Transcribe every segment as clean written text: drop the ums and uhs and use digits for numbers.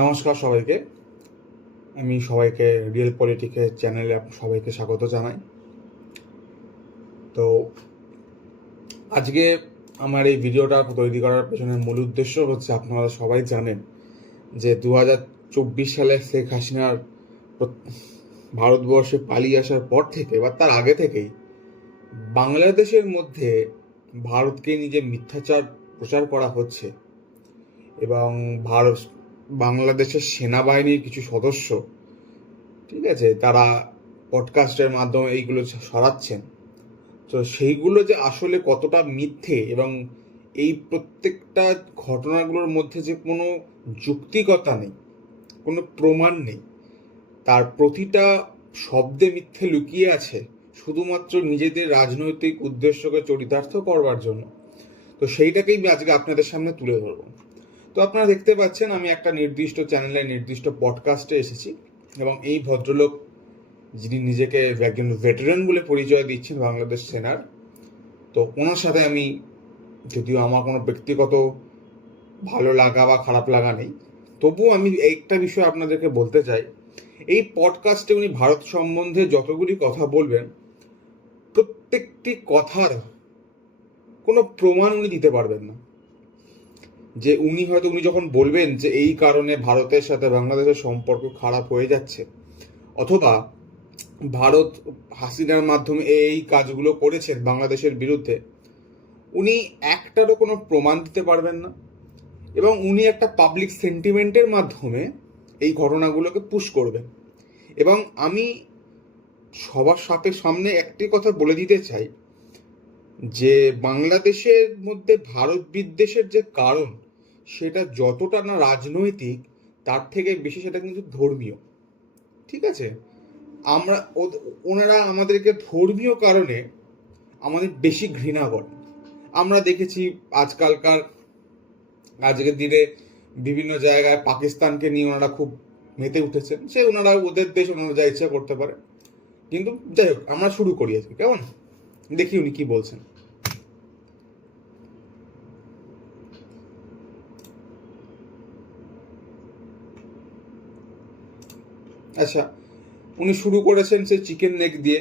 নমস্কার সবাইকে। আমি সবাইকে রিয়েল পলিটিক্সের চ্যানেলে সবাইকে স্বাগত জানাই। তো আজকে আমার এই ভিডিওটা তৈরি করার পেছনের মূল উদ্দেশ্য হচ্ছে, আপনারা সবাই জানেন যে 2024 সালে শেখ হাসিনার ভারতবর্ষে পালিয়ে আসার পর থেকে বা তার আগে থেকেই বাংলাদেশের মধ্যে ভারতকে নিজে মিথ্যাচার প্রচার করা হচ্ছে এবং বাংলাদেশের সেনাবাহিনীর কিছু সদস্য, ঠিক আছে, তারা পডকাস্টের মাধ্যমে এইগুলো সরাচ্ছেন। তো সেইগুলো যে আসলে কতটা মিথ্যে এবং এই প্রত্যেকটা ঘটনাগুলোর মধ্যে যে কোনো যুক্তিকতা নেই, কোনো প্রমাণ নেই, তার প্রতিটা শব্দে মিথ্যে লুকিয়ে আছে শুধুমাত্র নিজেদের রাজনৈতিক উদ্দেশ্যকে চরিতার্থ করবার জন্য। তো সেইটাকেই আমি আজকে আপনাদের সামনে তুলে ধরব। তো আপনারা দেখতে পাচ্ছেন আমি একটা নির্দিষ্ট চ্যানেলে নির্দিষ্ট পডকাস্টে এসেছি এবং এই ভদ্রলোক, যিনি নিজেকে একজন ভেটারান বলে পরিচয় দিচ্ছেন বাংলাদেশ সেনার, তো ওনার সাথে আমি, যদিও আমার কোনো ব্যক্তিগত ভালো লাগা বা খারাপ লাগা নেই, তবুও আমি একটা বিষয় আপনাদেরকে বলতে চাই। এই পডকাস্টে উনি ভারত সম্বন্ধে যতগুলি কথা বলবেন, প্রত্যেকটি কথার কোনো প্রমাণ উনি দিতে পারবেন না। যে উনি যখন বলবেন যে এই কারণে ভারতের সাথে বাংলাদেশের সম্পর্ক খারাপ হয়ে যাচ্ছে, অথবা ভারত হাসিনার মাধ্যমে এই কাজগুলো করেছেন বাংলাদেশের বিরুদ্ধে, উনি একটারও কোনো প্রমাণ দিতে পারবেন না এবং উনি একটা পাবলিক সেন্টিমেন্টের মাধ্যমে এই ঘটনাগুলোকে পুশ করবেন। এবং আমি সবার সামনে একটি কথা বলে দিতে চাই যে বাংলাদেশের মধ্যে ভারত বিদ্বেষের যে কারণ, সেটা যতটা না রাজনৈতিক, তার থেকে বেশি সেটা কিন্তু ধর্মীয়। ঠিক আছে, ওনারা আমাদেরকে ধর্মীয় কারণে আমাদের বেশি ঘৃণা করেন। আমরা দেখেছি আজকের দিনে বিভিন্ন জায়গায় পাকিস্তানকে নিয়ে ওনারা খুব মেতে উঠেছেন। ওনারা ওদের দেশ, ওনারা যা ইচ্ছা করতে পারে। কিন্তু যাই হোক, আমরা শুরু করি আজকে, কেমন দেখি উনি কি বলছেন। আচ্ছা, উনি শুরু করেছেন সে চিকেন নেক দিয়ে।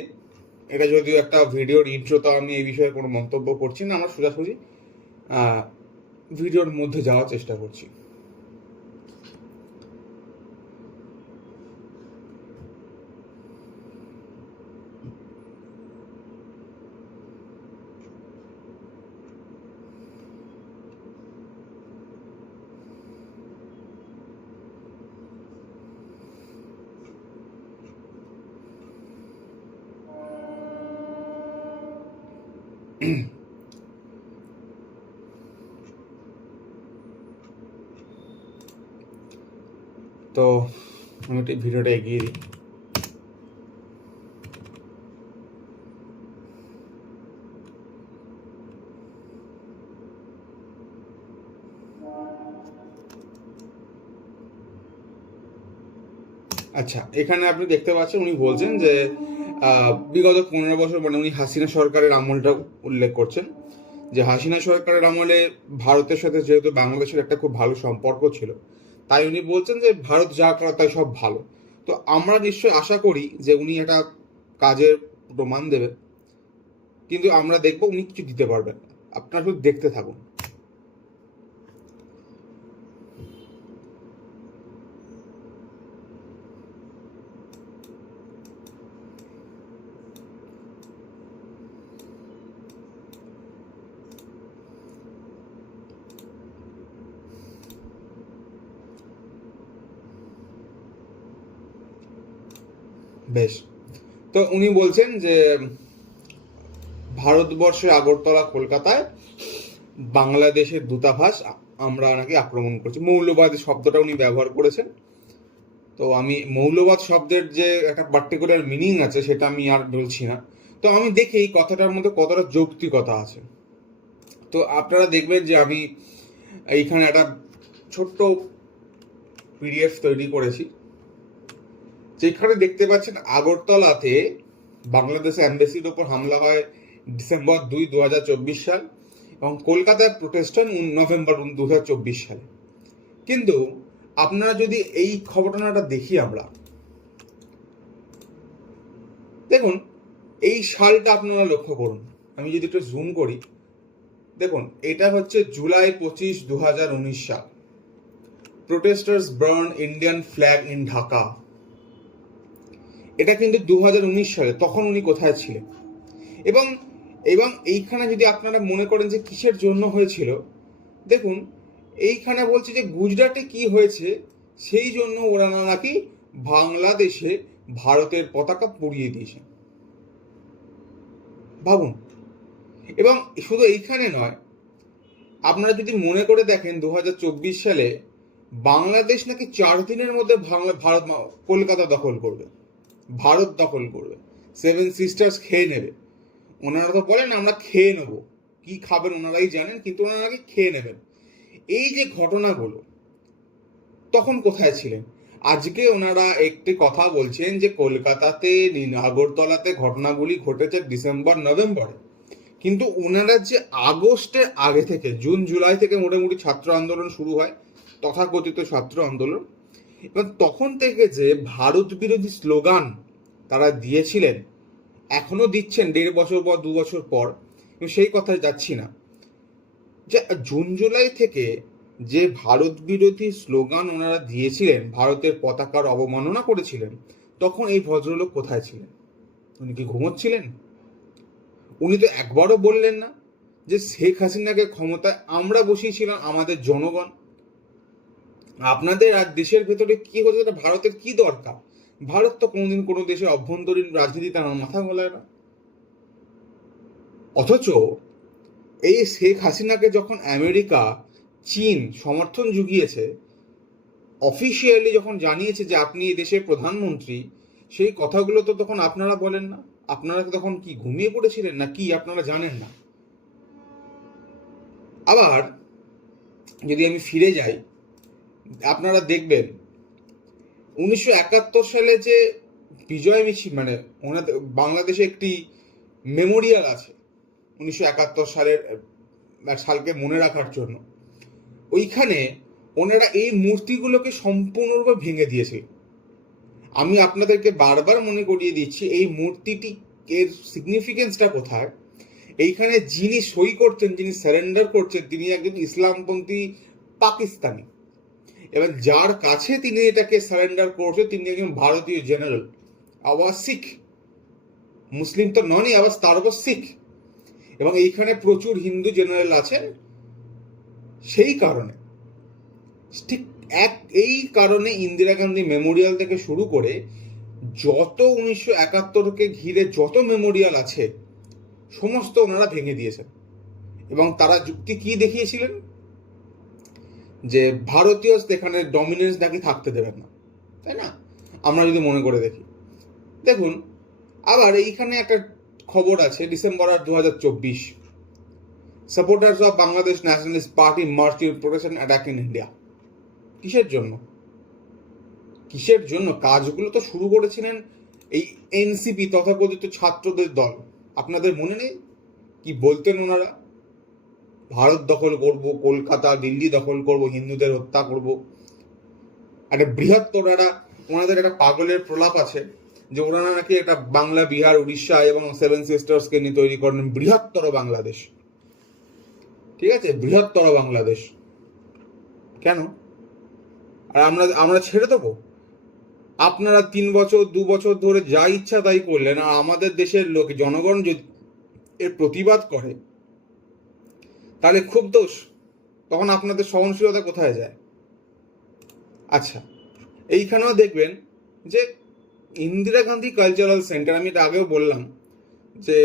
এটা যদিও একটা ভিডিওর ইন্ট্রো, তো আমি এই বিষয়ে কোনো মন্তব্য করছি না। আমরা সোজাসুজি ভিডিওর মধ্যে যাওয়ার চেষ্টা করছি। তো আমি একটু ভিডিওটা এগিয়ে দিই। আচ্ছা, এখানে আপনি দেখতে পাচ্ছেন উনি বলছেন যে বিগত 15 বছর, মানে উনি হাসিনা সরকারের আমলটা উল্লেখ করছেন, যে হাসিনা সরকারের আমলে ভারতের সাথে যেহেতু বাংলাদেশের একটা খুব ভালো সম্পর্ক ছিল, তাই উনি বলছেন যে ভারত যা করে তাই সব ভালো। তো আমরা নিশ্চয়ই আশা করি যে উনি একটা কাজের প্রমাণ দেবেন, কিন্তু আমরা দেখবো উনি কিছু দিতে পারবেন না। আপনারা শুধু দেখতে থাকুন। বেশ, তো উনি বলছেন যে ভারতবর্ষে আগরতলা, কলকাতায় বাংলাদেশের দূতাবাস আমরা নাকি আক্রমণ করছি। মৌলবাদ শব্দটা উনি ব্যবহার করেছেন। তো আমি মৌলবাদ শব্দের যে একটা পার্টিকুলার মিনিং আছে সেটা আমি আর বলছি না। তো আমি দেখি এই কথাটার মধ্যে কতটা যৌক্তিকতা আছে। তো আপনারা দেখবেন যে আমি এইখানে একটা ছোট্ট পিডিএফ তৈরি করেছি, যেখানে দেখতে পাচ্ছেন আগরতলাতে বাংলাদেশ এম্বাসির ওপর হামলা হয় ডিসেম্বর 2, 2024 সাল, এবং কলকাতায় প্রোটেস্ট হয় নভেম্বর 2024 সালে। কিন্তু আপনারা যদি এই ঘটনাটা দেখি আমরা, দেখুন এই সালটা আপনারা লক্ষ্য করুন, আমি যদি একটু জুম করি, দেখুন এটা হচ্ছে জুলাই 25, 2019 সাল। Protesters burn Indian flag in Dhaka. এটা কিন্তু 2019 সালে, তখন উনি কোথায় ছিলেন? এবং এবং এইখানে যদি আপনারা মনে করেন যে কিসের জন্য হয়েছিল, দেখুন এইখানে বলছে যে গুজরাটে কি হয়েছে, সেই জন্য ওরা নাকি বাংলাদেশে ভারতের পতাকা পুড়িয়ে দিয়েছে। ভাবুন। এবং শুধু এইখানে নয়, আপনারা যদি মনে করে দেখেন 2024 সালে বাংলাদেশ নাকি 4 দিনের মধ্যে ভারত কলকাতা দখল করবে, ভারত দখল করবে, 7 সিস্টার্স খেয়ে নেবে। ওনারা তো বলেন আমরা খেয়ে নেবো, কি খাবেন ওনারাই জানেন, কিন্তু ওনারা নাকি খেয়ে নেবেন। এই যে ঘটনাগুলো, তখন কোথায় ছিলেন? আজকে ওনারা একটি কথা বলছেন যে কলকাতাতে, আগরতলাতে ঘটনাগুলি ঘটেছে ডিসেম্বর নভেম্বরে, কিন্তু ওনারা যে আগস্টের আগে থেকে, জুন জুলাই থেকে মোটামুটি ছাত্র আন্দোলন শুরু হয়, তথাকথিত ছাত্র আন্দোলন, এবং তখন থেকে যে ভারত বিরোধী স্লোগান তারা দিয়েছিলেন, এখনো দিচ্ছেন 1.5 বছর পর, 2 বছর পর, সেই কথায় যাচ্ছি না, যে জুন জুলাই থেকে যে ভারত বিরোধী স্লোগান ওনারা দিয়েছিলেন, ভারতের পতাকার অবমাননা করেছিলেন, তখন এই ভদ্রলোক কোথায় ছিলেন? উনি কি ঘুমোচ্ছিলেন? উনি তো একবারও বললেন না যে শেখ হাসিনাকে ক্ষমতায় আমরা বসিয়েছিলাম আমাদের জনগণ। আপনাদের আর দেশের ভেতরে কি হচ্ছে, এটা ভারতের কি দরকার? ভারত তো কোনোদিন কোনো দেশের অভ্যন্তরীণ রাজনীতি তার মাথা গলায় না। অথচ এই শেখ হাসিনাকে যখন আমেরিকা, চীন সমর্থন জুগিয়েছে, অফিসিয়ালি যখন জানিয়েছে যে আপনি এই দেশের প্রধানমন্ত্রী, সেই কথাগুলো তো তখন আপনারা বলেন না। আপনারা তখন কি ঘুমিয়ে পড়েছিলেন না কি, আপনারা জানেন না? আবার যদি আমি ফিরে যাই, আপনারা দেখবেন 1971 সালে যে বিজয় মিছিল, মানে ওনাদের বাংলাদেশে একটি মেমোরিয়াল আছে 1971 সালকে মনে রাখার জন্য। ওইখানে ওনারা এই মূর্তিগুলোকে সম্পূর্ণরূপে ভেঙে দিয়েছে। আমি আপনাদেরকে বারবার মনে করিয়ে দিচ্ছি এই মূর্তিটি এর সিগনিফিকেন্সটা কোথায়। এইখানে যিনি সই করছেন, যিনি সারেন্ডার করছেন, তিনি একজন ইসলামপন্থী পাকিস্তানি, এবং যার কাছে তিনি এটাকে সারেন্ডার করছেন তিনি একজন ভারতীয় জেনারেল, আবার শিখ, মুসলিম তো ননই, আবার তার উপর শিখ, এবং এইখানে প্রচুর হিন্দু জেনারেল আছেন। সেই কারণে, ঠিক এই কারণে ইন্দিরা গান্ধী মেমোরিয়াল থেকে শুরু করে যত 1971-কে ঘিরে যত মেমোরিয়াল আছে সমস্ত ওনারা ভেঙে দিয়েছেন। এবং তারা যুক্তি কি দেখিয়েছিলেন? যে ভারতীয় এখানে ডমিনেন্স নাকি থাকতে দেবেন না, তাই না? আমরা যদি মনে করে দেখি, দেখুন আবার এইখানে একটা খবর আছে, December 2024, supporters of Bangladesh nationalist party much in protest attack in India. কিসের জন্য? কিসের জন্য? কাজগুলো তো শুরু করেছিলেন এই এনসিপি তথাকথিত ছাত্রদের দল। আপনাদের মনে নেই কি বলতেন ওনারা? ভারত দখল করব, কলকাতা দিল্লি দখল করব, হিন্দুদের হত্যা করব। একটা বৃহত্তর ওনাদের একটা পাগলের প্রলাপ আছে যে ওনারা নাকি একটা বাংলা, বিহার, উড়িষ্যা এবং 7 সিস্টার্সকে নিয়ে তৈরি করেন বৃহত্তর বাংলাদেশ। ঠিক আছে, বৃহত্তর বাংলাদেশ কেন? আর আমরা ছেড়ে দেবো? আপনারা 3 বছর 2 বছর ধরে যা ইচ্ছা তাই করলেন, আর আমাদের দেশের লোক, জনগণ যদি এর প্রতিবাদ করে তাহলে খুব দোষ, তখন আপনাদের সহনশীলতা কোথায় যায়? আচ্ছা, এইখানেও দেখবেন যে ইন্দিরা গান্ধী কালচারাল সেন্টার, আমি এটা আগেও বললাম যে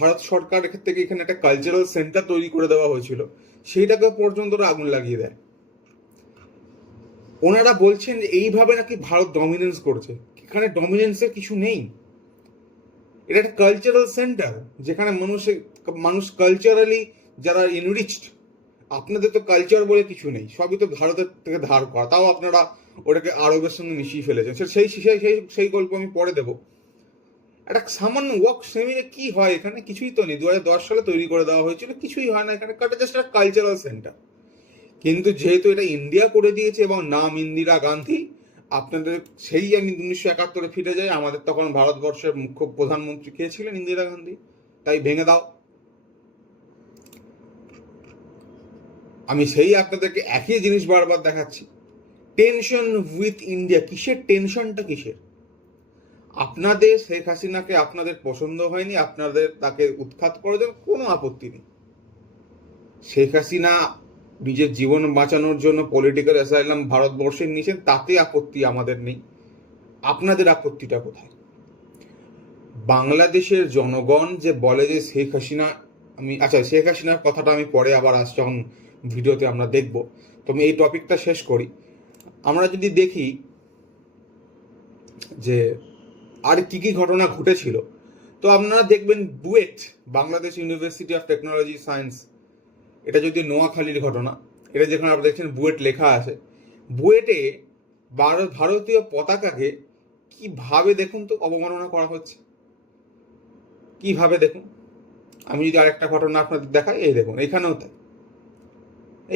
ভারত সরকার থেকে এখানে একটা কালচারাল সেন্টার তৈরি করে দেওয়া হয়েছিল, সেইটাকে পর্যন্ত আগুন লাগিয়ে দেয়। ওনারা বলছেন যে এইভাবে নাকি ভারত ডমিনেন্স করছে। এখানে ডমিনেন্সের কিছু নেই। এটা একটা কালচারাল সেন্টার যেখানে মানুষ কালচারালি যারা এনরিচড। আপনাদের তো কালচার বলে কিছু নেই, সবই তো ভারতের থেকে ধার করা, তাও আপনারা ওটাকে আরবের সঙ্গে মিশিয়ে ফেলেছেন। সেই গল্প আমি পরে দেবো। একটা সামান্য ওয়ার্ক সেমিনে কি হয় এখানে? কিছুই তো নেই। 2010 সালে তৈরি করে দেওয়া হয়েছিল, কিছুই হয় না এখানে। জাস্ট একটা কালচারাল সেন্টার। কিন্তু যেহেতু এটা ইন্ডিয়া করে দিয়েছে এবং নাম ইন্দিরা গান্ধী, আপনাদের সেই আমি 1971 ফিরে যাই, আমাদের তখন ভারতবর্ষের মুখ্য প্রধানমন্ত্রী কে ছিলেন? ইন্দিরা গান্ধী। তাই ভেঙে দাও। আমি সেই আপনাদেরকে একই জিনিস বারবার দেখাচ্ছি। টেনশন উইথ ইন্ডিয়া, কিসের টেনশনটা কিসের? আপনাদের শেখ হাসিনাকে আপনাদের পছন্দ হয়নি, আপনাদের তাকে উৎখাত করার জন্য কোনো আপত্তি নেই। শেখ হাসিনা নিজের জীবন বাঁচানোর জন্য পলিটিক্যাল অ্যাসাইলাম ভারতবর্ষে নিয়েছেন, তাতে আপত্তি আমাদের নেই। আপনাদের আপত্তিটা কোথায়? বাংলাদেশের জনগণ যে বলে যে শেখ হাসিনা, শেখ হাসিনার কথাটা আমি পরে আবার আসছি, যখন ভিডিওতে আমরা দেখব। তো আমি এই টপিকটা শেষ করি। আমরা যদি দেখি যে আর কি কি ঘটনা ঘটেছিল, তো আপনারা দেখবেন BUET, Bangladesh university of technology science, এটা যদি নোয়াখালীর ঘটনা, এটা যেখানে আপনারা দেখছেন বুয়েট লেখা আছে, বুয়েটে ভারতীয় পতাকাকে কিভাবে দেখুন তো অবমাননা করা হচ্ছে, কিভাবে দেখুন। আমি যদি আরেকটা ঘটনা আপনাদের দেখাই, এই দেখুন, এইখানেও তাই,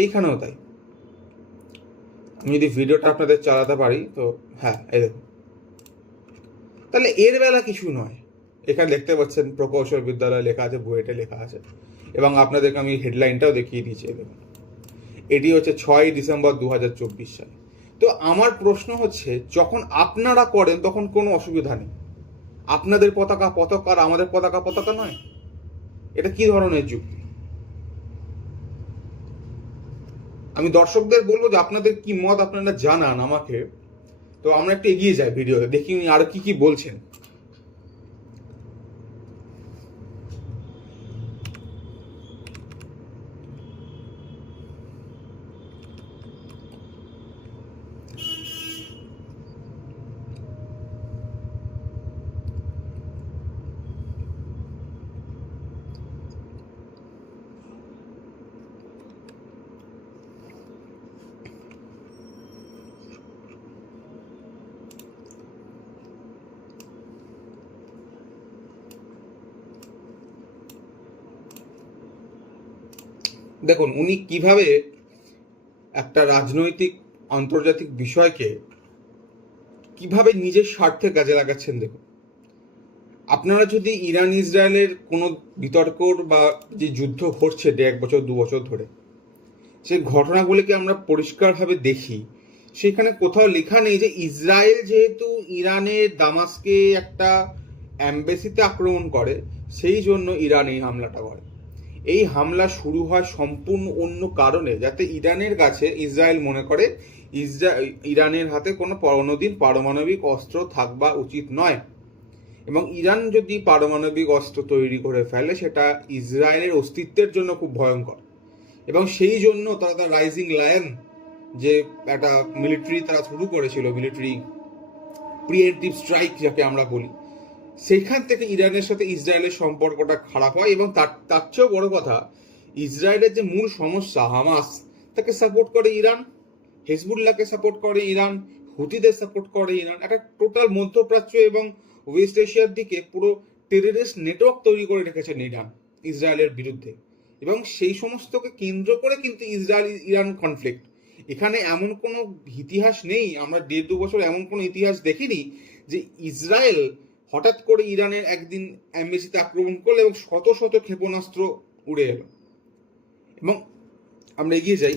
এইখানেও তাই। আমি যদি ভিডিওটা আপনাদের চালাতে পারি, তো হ্যাঁ, এই দেখুন। তাহলে এর বেলা কিছু নয়। এখানে দেখতে পাচ্ছেন প্রকৌশল বিদ্যালয় লেখা আছে, বুয়েটে লেখা আছে, এবং আপনাদেরকে আমি হেডলাইনটাও দেখিয়ে দিয়েছি। দেখুন, এটি হচ্ছে 6 ডিসেম্বর 2024 সালে। তো আমার প্রশ্ন হচ্ছে, যখন আপনারা করেন তখন কোনো অসুবিধা নেই, আপনাদের পতাকা আর আমাদের পতাকা নয়? এটা কি ধরনের যুক্তি? আমি দর্শকদের বলবো যে আপনাদের কি মত আপনারা জানান আমাকে। তো আমরা একটু এগিয়ে যাই ভিডিওতে, দেখি উনি আর কি কি বলছেন। দেখুন উনি কিভাবে একটা রাজনৈতিক আন্তর্জাতিক বিষয়কে কিভাবে নিজের স্বার্থে কাজে লাগাচ্ছেন। দেখুন, আপনারা যদি ইরান ইসরায়েলের কোনো বিতর্কর বা যে যুদ্ধ ঘটছে 1 বছর 2 বছর ধরে, সেই ঘটনাগুলিকে আমরা পরিষ্কারভাবে দেখি, সেখানে কোথাও লেখা নেই যে ইসরায়েল যেহেতু ইরানের দামাস্কে একটা অ্যাম্বাসিতে আক্রমণ করে, সেই জন্য ইরান এই হামলাটা করে। এই হামলা শুরু হয় সম্পূর্ণ অন্য কারণে, যাতে ইরানের কাছে ইসরায়েল মনে করে ইরানের হাতে কোনোদিন পারমাণবিক অস্ত্র থাকবা উচিত নয়, এবং ইরান যদি পারমাণবিক অস্ত্র তৈরি করে ফেলে সেটা ইসরায়েলের অস্তিত্বের জন্য খুব ভয়ঙ্কর। এবং সেই জন্য তারা রাইজিং লায়ন যে একটা মিলিটারি তারা শুরু করেছিল, মিলিটারি প্রিএম্পটিভ স্ট্রাইক যাকে আমরা বলি, সেখান থেকে ইরানের সাথে ইসরায়েলের সম্পর্কটা খারাপ হয়। এবং তার চেয়েও বড় কথা, ইসরায়েলের যে মূল সমস্যা হামাস, তাকে সাপোর্ট করে ইরান, হেজবুল্লাহকে সাপোর্ট করে ইরান, হুতিদের সাপোর্ট করে ইরান। একটা টোটাল মধ্যপ্রাচ্য এবং ওয়েস্ট এশিয়ার দিকে পুরো টেররিস্ট নেটওয়ার্ক তৈরি করে রেখেছেন ইরান ইসরায়েলের বিরুদ্ধে। এবং সেই সমস্তকে কেন্দ্র করে কিন্তু ইসরায়েল ইরান কনফ্লিক্ট। এখানে এমন কোনো ইতিহাস নেই, আমরা 1.5-2 বছর এমন কোনো ইতিহাস দেখিনি যে ইসরায়েল হঠাৎ করে ইরানের একদিন অ্যাম্বাসিতে আক্রমণ করলো এবং শত শত ক্ষেপণাস্ত্র উড়ে এলো। এবং আমরা এগিয়ে যাই।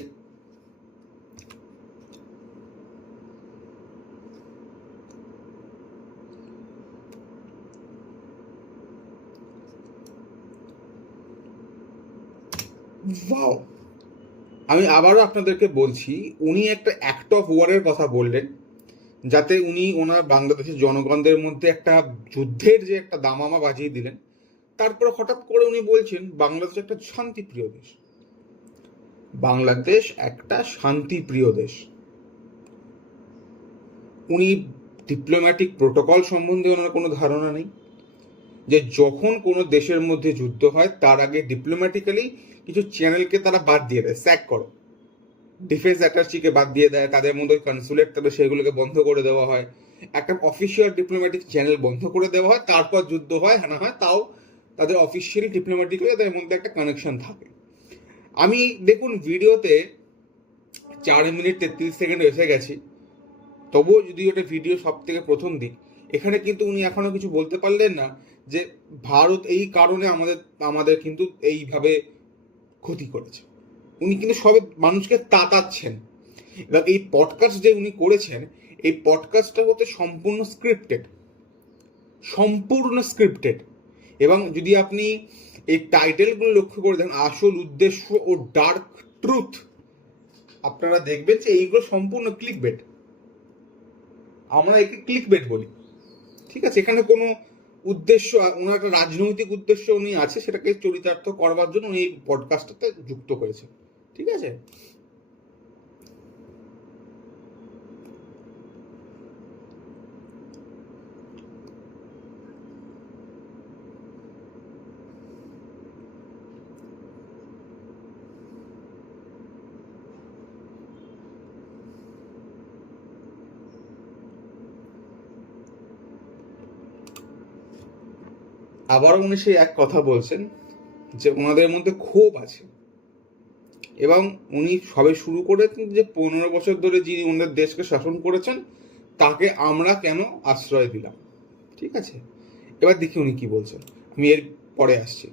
ওয়াও, আমি আবারও আপনাদেরকে বলছি, উনি একটা অ্যাক্ট অফ ওয়ারের কথা বললেন, যাতে উনি ওনার বাংলাদেশের জনগণদের মধ্যে একটা যুদ্ধের যে একটা দামামা বাজিয়ে দিলেন। তারপর হঠাৎ করে উনি বলছেন বাংলাদেশ একটা শান্তিপ্রিয় দেশ, বাংলাদেশ একটা শান্তিপ্রিয় দেশ। উনি ডিপ্লোম্যাটিক প্রোটোকল সম্বন্ধে ওনার কোনো ধারণা নেই, যে যখন কোনো দেশের মধ্যে যুদ্ধ হয় তার আগে ডিপ্লোম্যাটিক্যালি কিছু চ্যানেলকে তারা বাদ দিয়ে দেয়, স্যাক করে, ডিফেন্স অ্যাটাচিকে বাদ দিয়ে দেয়, তাদের মধ্যে কনসুলেট তাদের সেগুলোকে বন্ধ করে দেওয়া হয়, একটা অফিসিয়াল ডিপ্লোম্যাটিক চ্যানেল বন্ধ করে দেওয়া হয়, তারপর যুদ্ধ হয়, হ্যাঁ না হয়, তাও তাদের অফিসিয়ালি ডিপ্লোম্যাটিক্যালি তাদের মধ্যে একটা কানেকশন থাকে। আমি দেখুন ভিডিওতে 4 মিনিট 33 সেকেন্ড এসে গেছি, তবুও যদি ওটা ভিডিও সব থেকে প্রথম দিক, এখানে কিন্তু উনি এখনো কিছু বলতে পারলেন না যে ভারত এই কারণে আমাদের কিন্তু এইভাবে ক্ষতি করেছে। উনি কিন্তু সবে মানুষকে তাতাচ্ছেন। এবার এই পডকাস্ট যে উনি করেছেন, এই পডকাস্টটা হতে সম্পূর্ণ স্ক্রিপ্টেড। এবং যদি আপনি এই টাইটেলগুলো লক্ষ্য করে দেখেন, আসল উদ্দেশ্য ও ডার্ক ট্রুথ, আপনারা দেখবেন যে এইগুলো সম্পূর্ণ ক্লিকবেট। আমরা একে ক্লিকবেট বলি, ঠিক আছে? এখানে কোনো উদ্দেশ্য, ওনার একটা রাজনৈতিক উদ্দেশ্য উনি আছে, সেটাকে চরিতার্থ করবার জন্য উনি এই পডকাস্টটাতে যুক্ত হয়েছে, ঠিক আছে? আবারও উনি সেই এক কথা বলছেন যে ওনাদের মধ্যে ক্ষোভ আছে, এবং উনি সবে শুরু করেছেন যে 15 বছর ধরে যিনি ওনাদের দেশকে শাসন করেছেন তাকে আমরা কেন আশ্রয় দিলাম, ঠিক আছে? এবার দেখি উনি কি বলছেন, আমি এর পরে আসছি।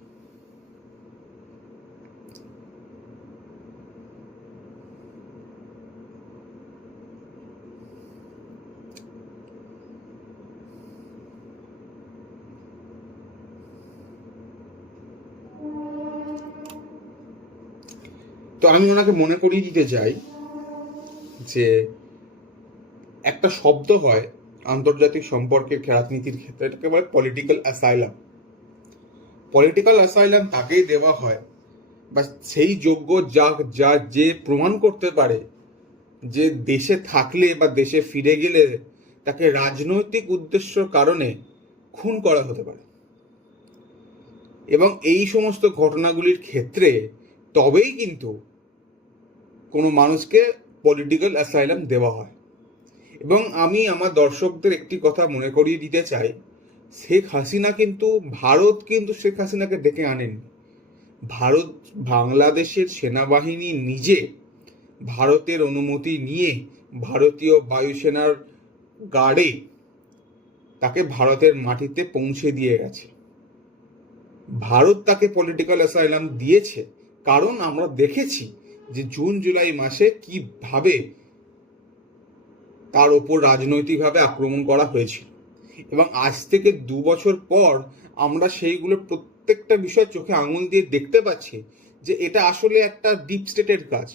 তো আমি ওনাকে মনে করিয়ে দিতে চাই যে একটা শব্দ হয় আন্তর্জাতিক সম্পর্কের রাজনীতির ক্ষেত্রে, এটাকে বলে পলিটিক্যাল অ্যাসাইলাম। পলিটিক্যাল অ্যাসাইলাম তাকেই দেওয়া হয় বা সেই যোগ্য যা যে প্রমাণ করতে পারে যে দেশে থাকলে বা দেশে ফিরে গেলে তাকে রাজনৈতিক উদ্দেশ্যর কারণে খুন করা হতে পারে। এবং এই সমস্ত ঘটনাগুলির ক্ষেত্রে তবেই কিন্তু কোনো মানুষকে পলিটিক্যাল অ্যাসাইলাম দেওয়া হয়। এবং আমি আমার দর্শকদের একটি কথা মনে করিয়ে দিতে চাই, ভারত কিন্তু শেখ হাসিনাকে ডেকে আনেনি। বাংলাদেশের সেনাবাহিনী নিজে ভারতের অনুমতি নিয়ে ভারতীয় বায়ুসেনার গার্ডে তাকে ভারতের মাটিতে পৌঁছে দিয়ে গেছে। ভারত তাকে পলিটিক্যাল অ্যাসাইলাম দিয়েছে কারণ আমরা দেখেছি যে জুন জুলাই মাসে কিভাবে তার ওপর রাজনৈতিকভাবে আক্রমণ করা হয়েছিল। এবং আজ থেকে 2 বছর পর আমরা সেইগুলো প্রত্যেকটা বিষয় চোখে আঙুল দিয়ে দেখতে পাচ্ছি যে এটা আসলে একটা ডিপ স্টেটের কাজ,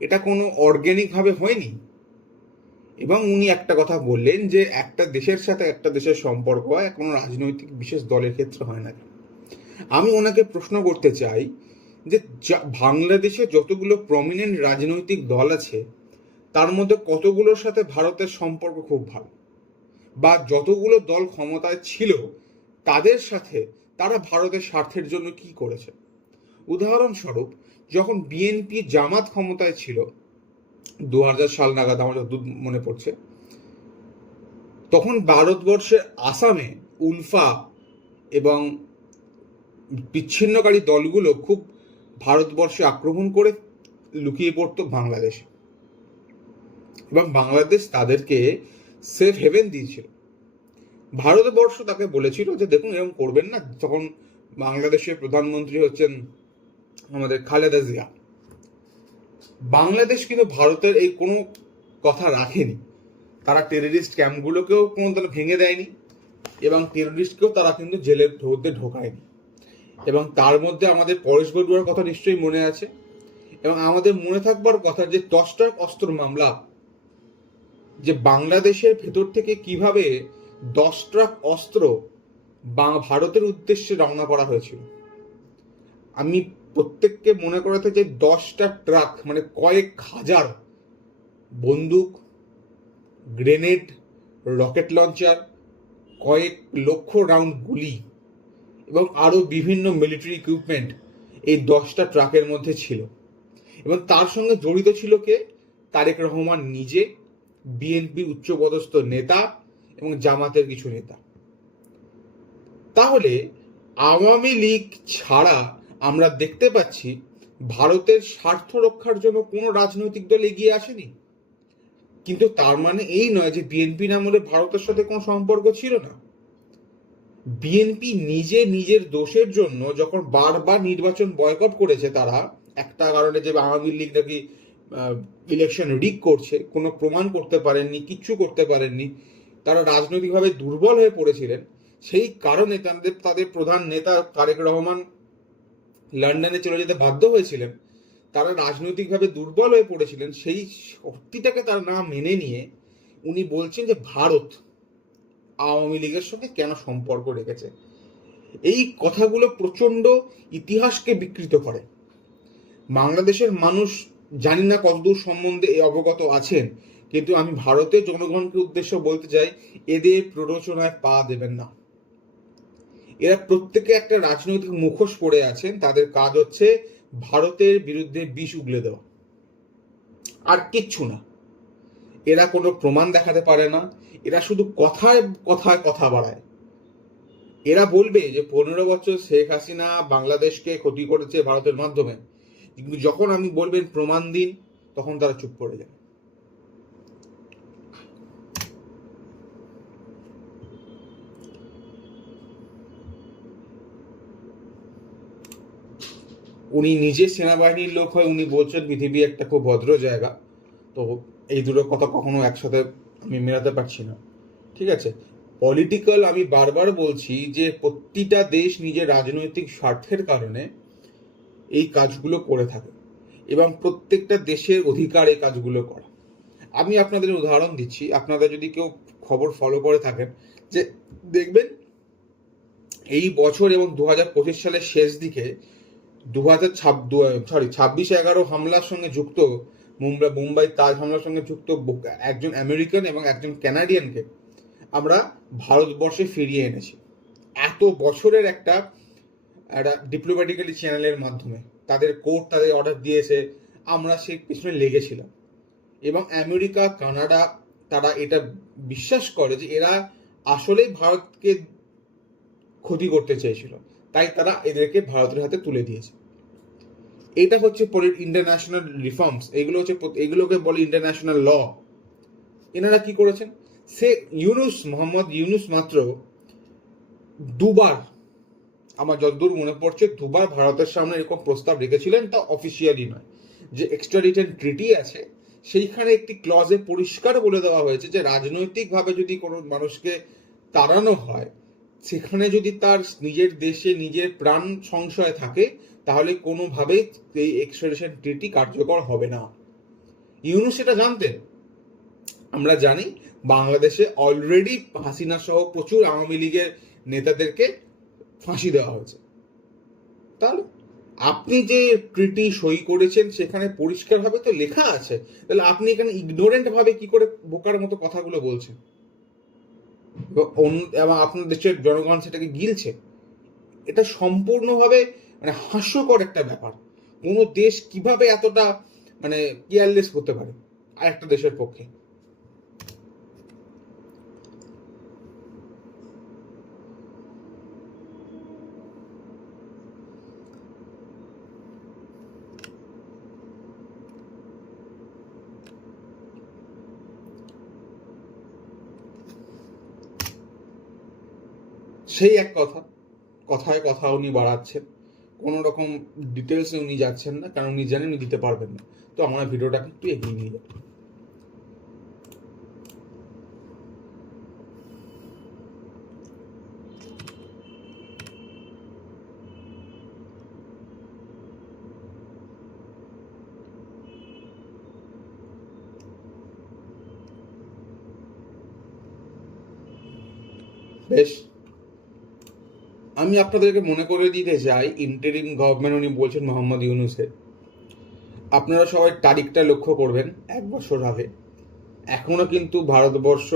এটা কোনো অর্গ্যানিকভাবে হয়নি। এবং উনি একটা কথা বললেন যে একটা দেশের সাথে একটা দেশের সম্পর্ক হয় কোনো রাজনৈতিক বিশেষ দলের ক্ষেত্রে হয় না। আমি ওনাকে প্রশ্ন করতে চাই যে বাংলাদেশে যতগুলো প্রমিনেন্ট রাজনৈতিক দল আছে তার মধ্যে কতগুলোর সাথে ভারতের সম্পর্ক খুব ভালো, বা যতগুলো দল ক্ষমতায় ছিল তাদের সাথে তারা ভারতের স্বার্থের জন্য কি করেছে। উদাহরণস্বরূপ, যখন বিএনপি জামাত ক্ষমতায় ছিল 2000 সাল নাগাদ, আমার যতদূর মনে পড়ছে, তখন ভারতবর্ষের আসামে উলফা এবং বিচ্ছিন্নকারী দলগুলো খুব ভারতবর্ষে আক্রমণ করে লুকিয়ে পড়তো বাংলাদেশে, এবং বাংলাদেশ তাদেরকে সেফ হেভেন দিয়েছিল। ভারতবর্ষ তাকে বলেছিল যে দেখুন এরকম করবেন না। তখন বাংলাদেশের প্রধানমন্ত্রী হচ্ছেন আমাদের খালেদা জিয়া। বাংলাদেশ কিন্তু ভারতের এই কোনো কথা রাখেনি, তারা টেররিস্ট ক্যাম্পগুলোকেও কোনো তারা ভেঙে দেয়নি, এবং টেররিস্টকেও তারা কিন্তু জেলের মধ্যে ঢোকায়নি। এবং তার মধ্যে আমাদের পরেশ বড়ুয়ার কথা নিশ্চয়ই মনে আছে, এবং আমাদের মনে থাকবার কথা যে 10 ট্রাক অস্ত্র মামলা, যে বাংলাদেশের ভেতর থেকে কিভাবে 10 ট্রাক অস্ত্র ভারতের উদ্দেশ্যে রওনা করা হয়েছিল। আমি প্রত্যেককে মনে করাতে চাই 10টা ট্রাক মানে কয়েক হাজার বন্দুক, গ্রেনেড, রকেট লঞ্চার, কয়েক লক্ষ রাউন্ড গুলি এবং আরও বিভিন্ন মিলিটারি ইকুইপমেন্ট এই 10টা ট্রাকের মধ্যে ছিল। এবং তার সঙ্গে জড়িত ছিল কে? তারেক রহমান নিজে, বিএনপি উচ্চপদস্থ নেতা এবং জামাতের কিছু নেতা। তাহলে আওয়ামী লীগ ছাড়া আমরা দেখতে পাচ্ছি ভারতের স্বার্থ রক্ষার জন্য কোনো রাজনৈতিক দল এগিয়ে আসেনি। কিন্তু তার মানে এই নয় যে বিএনপি আমলে ভারতের সাথে কোনো সম্পর্ক ছিল না। বিএনপি নিজের দোষের জন্য যখন বারবার নির্বাচন বয়কট করেছে, তারা একটা কারণে যে আওয়ামী লীগ নাকি ইলেকশন রিগ করছে, কোনো প্রমাণ করতে পারেননি, কিচ্ছু করতে পারেননি, তারা রাজনৈতিকভাবে দুর্বল হয়ে পড়েছিলেন। সেই কারণে তাদের প্রধান নেতা তারেক রহমান লন্ডনে চলে যেতে বাধ্য হয়েছিলেন। তারা রাজনৈতিকভাবে দুর্বল হয়ে পড়েছিলেন। সেই শক্তিটাকে তারা না মেনে নিয়ে উনি বলছেন যে ভারত আওয়ামী লীগের সঙ্গে কেন সম্পর্ক রেখেছে। এই কথাগুলো প্রচণ্ড ইতিহাসকে বিকৃত করে। বাংলাদেশের মানুষ জানি না কতদূর সম্বন্ধে অবগত আছেন, কিন্তু আমি ভারতের জনগণকে উদ্দেশ্য বলতে চাই, এদের প্ররোচনায় পা দেবেন না। এরা প্রত্যেকে একটা রাজনৈতিক মুখোশ পড়ে আছেন, তাদের কাজ হচ্ছে ভারতের বিরুদ্ধে বিষ উগলে দেওয়া, আর কিচ্ছু না। এরা কোনো প্রমাণ দেখাতে পারে না, এরা শুধু কথায় কথায় কথা বাড়ায়। এরা বলবে যে 15 বছর শেখ হাসিনা বাংলাদেশকে ক্ষতি করেছে ভারতের মাধ্যমে, কিন্তু যখন আমি বলবেন প্রমাণ দিন, তখন তারা চুপ করে যায়। উনি নিজে সেনাবাহিনীর লোক হয়, উনি বলছেন পৃথিবী একটা খুব ভদ্র জায়গা। তো এই দুটো কথা কখনো একসাথে আমি মেলাতে পারছি না, ঠিক আছে? পলিটিক্যাল, আমি বারবার বলছি যে প্রতিটা দেশ নিজের রাজনৈতিক স্বার্থের কারণে এই কাজগুলো করে থাকে, এবং প্রত্যেকটা দেশের অধিকার এই কাজগুলো করা। আমি আপনাদের উদাহরণ দিচ্ছি, আপনারা যদি কেউ খবর ফলো করে থাকেন, যে দেখবেন এই বছর এবং 2025 সালের শেষ দিকে 26/11 হামলার সঙ্গে যুক্ত, মুম্বাই তাজ হামলার সঙ্গে যুক্ত একজন আমেরিকান এবং একজন কানাডিয়ানকে আমরা ভারতবর্ষে ফিরিয়ে এনেছি। এত বছরের একটা ডিপ্লোম্যাটিক্যালি চ্যানেলের মাধ্যমে তাদের কোর্ট তাদের অর্ডার দিয়েছে, আমরা সেই পিছনে লেগেছিলাম। এবং আমেরিকা, কানাডা, তারা এটা বিশ্বাস করে যে এরা আসলেই ভারতকে ক্ষতি করতে চেয়েছিল, তাই তারা এদেরকে ভারতের হাতে তুলে দিয়েছে। এটা হচ্ছে ইন্টারন্যাশনাল রিফর্মস, এগুলোকে বলে ইন্টারন্যাশনাল ল। এনারা কি করেছেন? মোহাম্মদ ইউনুস মাত্র দুবার, আমার যতদূর মনে পড়ছে, দুবার ভারতের সামনে এরকম প্রস্তাব রেখেছিলেন, তা অফিসিয়ালি নয়। যে এক্সট্রাডিশন ট্রিটি আছে, সেইখানে একটি ক্লজে পরিষ্কার বলে দেওয়া হয়েছে যে রাজনৈতিকভাবে যদি কোনো মানুষকে তাড়ানো হয়, সেখানে যদি তার নিজের দেশে নিজের প্রাণ সংশয় থাকে, তাহলে কোনোভাবেই এই এক্সট্রাডিশন ট্রিটি কার্যকর হবে না। ইউনুস সেটা জানতেন। আমরা জানি বাংলাদেশে অলরেডি হাসিনা সহ প্রচুর আওয়ামী লীগের নেতাদেরকে ফাঁসি দেওয়া হয়েছে। তাহলে আপনি যে ট্রিটি সই করেছেন সেখানে পরিষ্কারভাবে তো লেখা আছে, তাহলে আপনি এখানে ইগনোরেন্ট ভাবে কি করে বোকার মতো কথাগুলো বলছেন, এবং আপনার দেশের জনগণ সেটাকে গিলছে? এটা সম্পূর্ণভাবে হাস্যকর একটা ব্যাপার। কোনো দেশ কিভাবে এতটা কেয়ারলেস করতে পারে আর একটা দেশের পক্ষে? সেই এক কথায় কথা উনি বাড়াচ্ছেন, কোনো রকম ডিটেলসে উনি যাচ্ছেন না, কারণ উনি জানেন উনি দিতে পারবেন না। তো আমরা ভিডিওটাকে একটু এগিয়ে নিয়ে যাব। বেশ, আমি আপনাদেরকে মনে করে দিতে চাই, ইন্টারিম গভর্নমেন্ট উনি বলছেন মোহাম্মদ ইউনুসের। আপনারা সবাই তারিখটা লক্ষ্য করবেন, 1 বছর আগে। এখনো কিন্তু ভারতবর্ষ,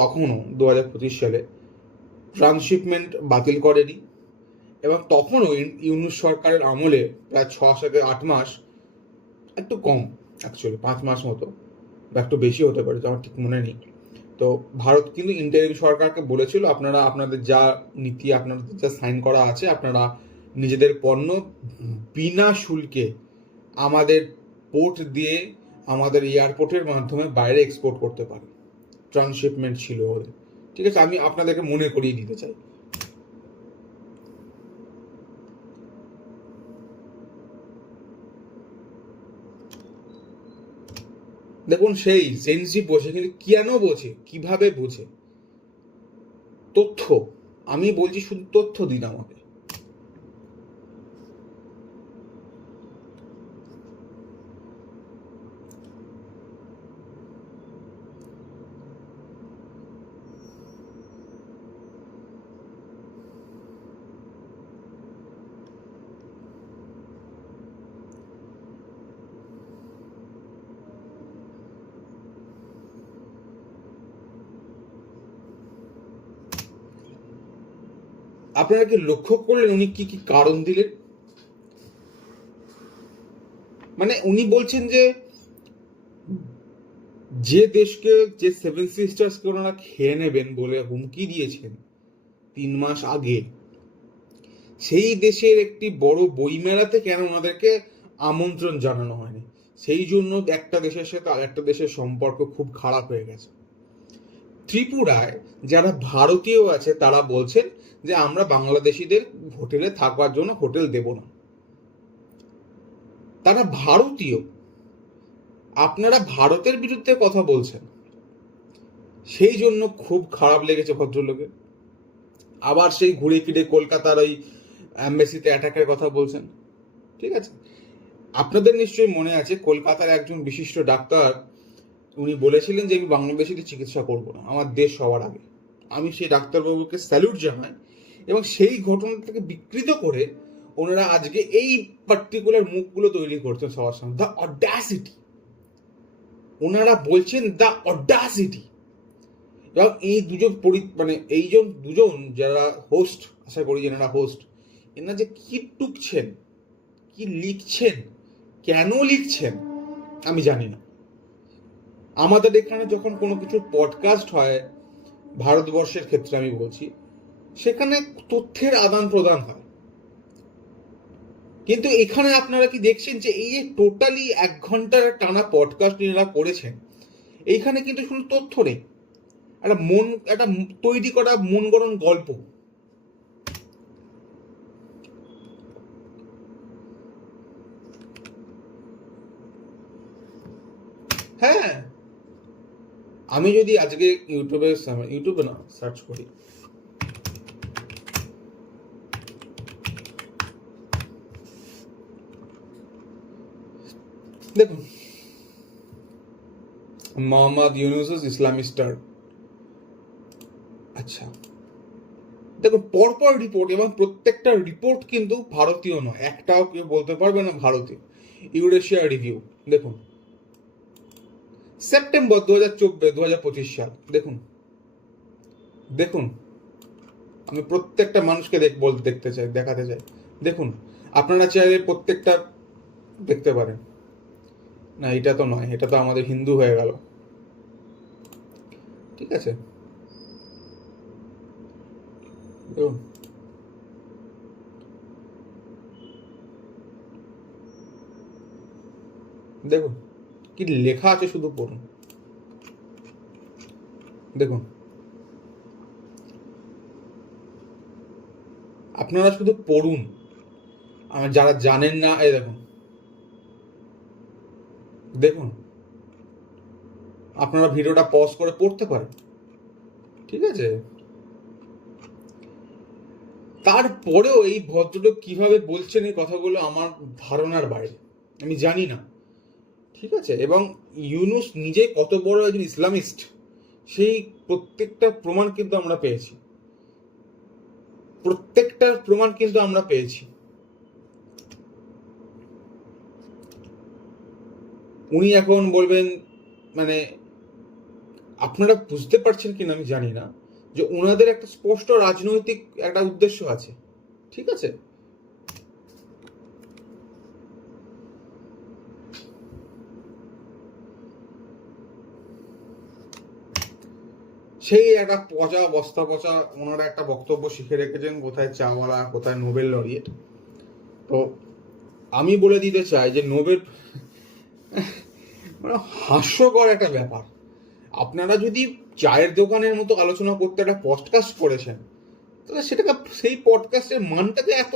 তখনও 2025 সালে ট্রান্সশিপমেন্ট বাতিল করেনি, এবং তখনও ইউনুস সরকারের আমলে প্রায় 6 থেকে 8 মাস, একটু কম অ্যাকচুয়ালি 5 মাস মতো, বা একটু বেশি হতে পারে, আমার ঠিক মনে নেই। তো ভারত কিন্তু ইন্টারিম সরকারকে বলেছিল, আপনারা আপনাদের যা নীতি, আপনাদের যা সাইন করা আছে, আপনারা নিজেদের পণ্য বিনা শুল্কে আমাদের পোর্ট দিয়ে, আমাদের এয়ারপোর্টের মাধ্যমে বাইরে এক্সপোর্ট করতে পারে। ট্রান্সশিপমেন্ট ছিল ওদের। ঠিক আছে, আমি আপনাদেরকে মনে করিয়ে দিতে চাই। দেখুন, সেই জেনজি বোঝে, কিন্তু কেন বোঝে, কিভাবে বোঝে? তথ্য। আমি বলছি শুধু তথ্য দিন আমাকে। আপনারা কি লক্ষ্য করলেন উনি কি কি কারণ দিলেন? মানে উনি বলছেন যে দেশকে, যে সেভেন সিস্টার্সকে ওনারা খেয়ে নেবেন বলে হুমকি দিয়েছেন 3 মাস আগে, সেই দেশের একটি বড় বইমেলাতে কেন ওনাদেরকে আমন্ত্রণ জানানো হয়নি? সেই জন্য একটা দেশের সাথে আর একটা দেশের সম্পর্ক খুব খারাপ হয়ে গেছে। ত্রিপুরায় যারা ভারতীয় আছে তারা বলছেন যে আমরা বাংলাদেশিদের হোটেলে থাকার জন্য হোটেল দেব না। তারা ভারতীয়, আপনারা ভারতের বিরুদ্ধে কথা বলছেন, সেই জন্য খুব খারাপ লেগেছে ভদ্রলোকের। আবার সেই ঘুরে ফিরে কলকাতার ওই অ্যাম্বাসিতে অ্যাটাকের কথা বলছেন। ঠিক আছে, আপনাদের নিশ্চয়ই মনে আছে কলকাতার একজন বিশিষ্ট ডাক্তার, উনি বলেছিলেন যে আমি বাংলাদেশিদের চিকিৎসা করব না, আমার দেশ সবার আগে। আমি সেই ডাক্তারবাবুকে স্যালুট জানাই, এবং সেই ঘটনাটাকে বিকৃত করে ওনারা আজকে এই পার্টিকুলার মুখগুলো তৈরি করছেন সবার সামনে। দ্য অডাসিটি, ওনারা বলছেন দ্য অডাসিটি। এবং এই দুজন যারা হোস্ট, আশা করি এনারা হোস্ট, এনারা যে কি টুকছেন, কি লিখছেন, কেন লিখছেন আমি জানি না। আমাদের এখানে যখন কোনো কিছুর পডকাস্ট হয়, ভারতবর্ষের ক্ষেত্রে আমি বলছি, সেখানে তথ্যের আদান প্রদান হয়। কিন্তু এখানে আপনারা কি দেখছেন যে এই যে টোটালি 1 ঘন্টার টানা পডকাস্ট এনারা করেছেন, এইখানে কিন্তু শুধু তথ্য নেই, একটা তৈরি করা মন গড়ন গল্প। হ্যাঁ, আমি যদি আজকে ইউটিউবে না সার্চ করি, দেখুন, মোহাম্মদ ইউনুস ইসলামী স্টার। আচ্ছা, দেখুন পরপর রিপোর্ট, এবং প্রত্যেকটা রিপোর্ট কিন্তু ভারতীয় নয়, একটাও কেউ বলতে পারবে না ভারতীয়। ইউরেশিয়া রিভিউ দেখুন, সেপ্টেম্বর 2025 সাল। দেখুন দেখুন, আমি প্রত্যেকটা মানুষকে দেখাতে চাই। দেখুন, আপনারা চাইলে প্রত্যেকটা দেখতে পারেন। না, এটা তো নয়, এটা তো আমাদের হিন্দু হয়ে গেল। ঠিক আছে, দেখুন, দেখুন কি লেখা আছে, শুধু পড়ুন। দেখুন, আপনারা শুধু পড়ুন, যারা জানেন না, এই দেখুন, দেখুন, আপনারা ভিডিওটা পজ করে পড়তে পারেন। ঠিক আছে, তারপরেও এই ভদ্রলোক কিভাবে বলছেন এই কথাগুলো আমার ধারণার বাইরে, আমি জানি না। ঠিক আছে, এবং ইউনুস নিজে কত বড় একজন ইসলামিস্ট, সেই প্রত্যেকটা প্রমাণ কিন্তু আমরা পেয়েছি। উনি এখন বলবেন, মানে আপনারা বুঝতে পারছেন কিনা আমি জানি না, যে ওনাদের একটা স্পষ্ট রাজনৈতিক একটা উদ্দেশ্য আছে। ঠিক আছে, সেই একটা বস্তা পচা ওনারা একটা বক্তব্য শিখে রেখেছেন, কোথায় চাওয়ালা, কোথায় নোবেল লরিয়েট। তো আমি বলে দিতে চাই যে নোবেল মানে হাস্যকর একটা ব্যাপার। আপনারা যদি চায়ের দোকানের মতো আলোচনা করতে একটা পডকাস্ট করেছেন, তাহলে সেটাকে সেই পডকাস্টের মানটাকে এত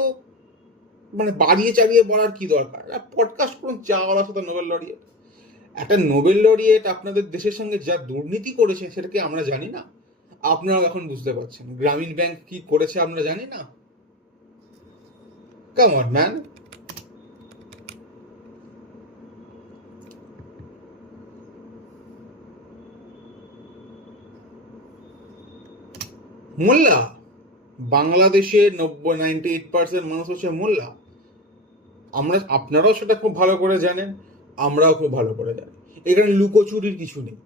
মানে বাড়িয়ে চাড়িয়ে বলার কি দরকার? পডকাস্ট করুন চাওয়ালার সাথে নোবেল লরিয়েট। একটা নোবেল লরিয়েট আপনাদের দেশের সঙ্গে যা দুর্নীতি করেছে সেটাকে আমরা জানি না? আপনারাও এখন বুঝতে পারছেন। গ্রামীণ ব্যাংক কি করেছে আমরা জানি না? Come on man. মোল্লা, বাংলাদেশে 98% মানুষ হচ্ছে মোল্লা। আপনারাও সেটা খুব ভালো করে জানেন, আমরাও খুব ভালো করে জানি। এখানে লুকোচুরির কিছু নেই।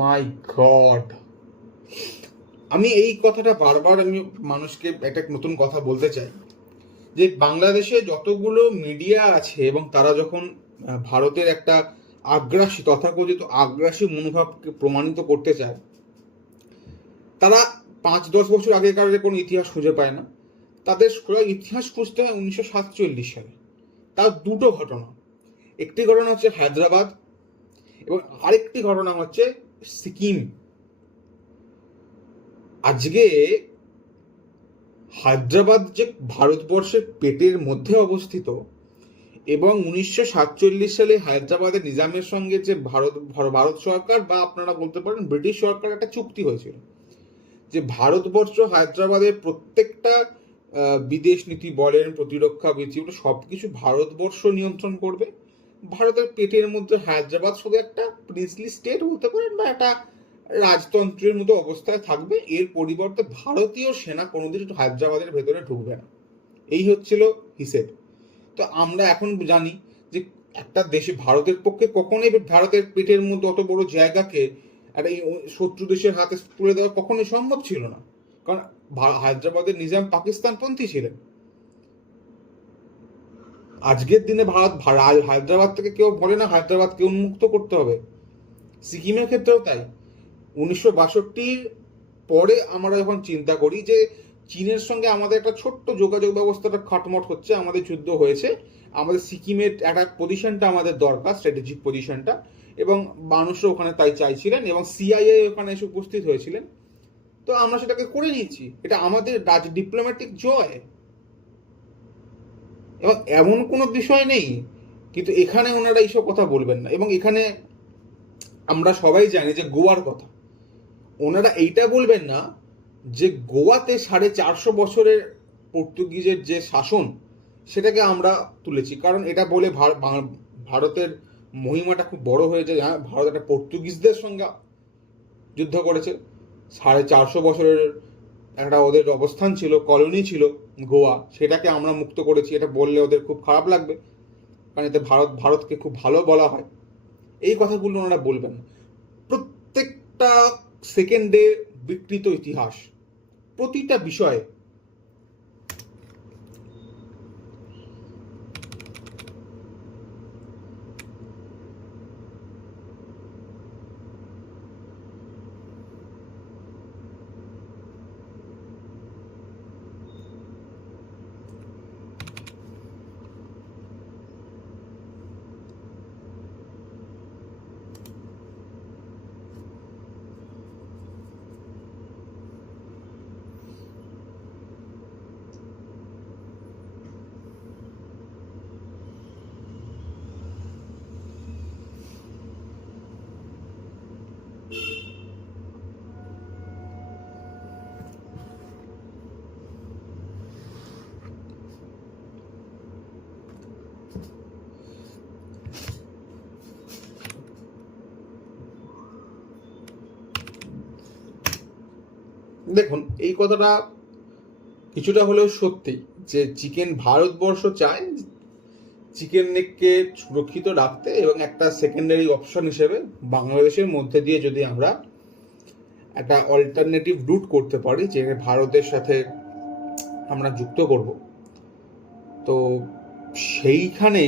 মাই গড, আমি এই কথাটা বারবার আমি মানুষকে একটা নতুন কথা বলতে চাই যে বাংলাদেশে যতগুলো মিডিয়া আছে এবং তারা যখন ভারতের একটা আগ্রাসী তথাকথিত আগ্রাসী মনোভাবকে প্রমাণিত করতে চায়, তারা 5-10 বছর আগেকার কোনো ইতিহাস খুঁজে পায় না। তাদের ইতিহাস খুঁজতে হয় 1947 সালে। তার দুটো ঘটনা, একটি ঘটনা হচ্ছে হায়দ্রাবাদ এবং আরেকটি ঘটনা হচ্ছে সিকিম। আজকে হায়দ্রাবাদ যে ভারতবর্ষের পেটের মধ্যে অবস্থিত এবং 1947 সালে হায়দ্রাবাদের নিজামের সঙ্গে যে ভারত সরকার বা আপনারা বলতে পারেন ব্রিটিশ সরকার একটা চুক্তি হয়েছিল যে ভারতবর্ষ হায়দ্রাবাদের প্রত্যেকটা বিদেশ নীতি বলেন, প্রতিরক্ষা নীতি, সব কিছু ভারতবর্ষ নিয়ন্ত্রণ করবে। ভারতের পেটের মধ্যে হায়দ্রাবাদ শুধু একটা প্রিন্সলি স্টেট বলতে পারেন বা একটা রাজতন্ত্রের মতো অবস্থায় থাকবে। এর পরিবর্তে ভারতীয় সেনা কোনোদিন হায়দ্রাবাদের ভেতরে ঢুকবে না। এই হচ্ছিল হিসেব। তো আমরা এখন জানি যে একটা দেশে ভারতের পক্ষে কখনোই ভারতের পেটের মধ্যে অত বড় জায়গাকে একটা শত্রু দেশের হাতে তুলে দেওয়া কখনোই সম্ভব ছিল না, কারণ হায়দ্রাবাদের নিজাম পাকিস্তানপন্থী ছিলেন। আজকের দিনে হায়দ্রাবাদ থেকে কেউ বলে না হায়দ্রাবাদকে উন্মুক্ত করতে হবে। সিকিমের ক্ষেত্রেও তাই। 1962 পরে আমরা যখন চিন্তা করি যে চীনের সঙ্গে আমাদের একটা ছোট্ট যোগাযোগ ব্যবস্থাটা খাটমট হচ্ছে, আমাদের যুদ্ধ হয়েছে, আমাদের সিকিমের একটা পজিশনটা আমাদের দরকার, স্ট্র্যাটেজিক পজিশনটা, এবং মানুষরা ওখানে তাই চাইছিলেন এবং সিআইএ ওখানে এসে উপস্থিত হয়েছিলেন। তো আমরা সেটাকে করে নিয়েছি। এটা আমাদের ডিপ্লোম্যাটিক জয় এবং এমন কোনো বিষয় নেই। কিন্তু এখানে ওনারা এইসব কথা বলবেন না। এবং এখানে আমরা সবাই জানি যে গোয়ার কথা ওনারা এইটা বলবেন না যে গোয়াতে 450 বছরের পর্তুগিজের যে শাসন সেটাকে আমরা তুলেছি, কারণ এটা বলে ভারতের মহিমাটা খুব বড় হয়ে যায়। ভারত একটা পর্তুগিজদের সঙ্গে যুদ্ধ করেছে, 450 বছরের একটা ওদের অবস্থান ছিল, কলোনি ছিল গোয়া, সেটাকে আমরা মুক্ত করেছি। এটা বললে ওদের খুব খারাপ লাগবে, কারণ এতে ভারতকে খুব ভালো বলা হয়। এই কথাগুলো ওনারা বলবেন না। প্রত্যেকটা সেকেন্ডে বিকৃত ইতিহাস, প্রতিটা বিষয়ে। দেখুন, এই কথাটা কিছুটা হলেও সত্যি যে ভারতবর্ষ চায় চিকেন নেককে সুরক্ষিত রাখতে এবং একটা সেকেন্ডারি অপশন হিসেবে বাংলাদেশের মধ্যে দিয়ে যদি আমরা একটা অল্টারনেটিভ রুট করতে পারি যে ভারতের সাথে আমরা যুক্ত করব, তো সেইখানে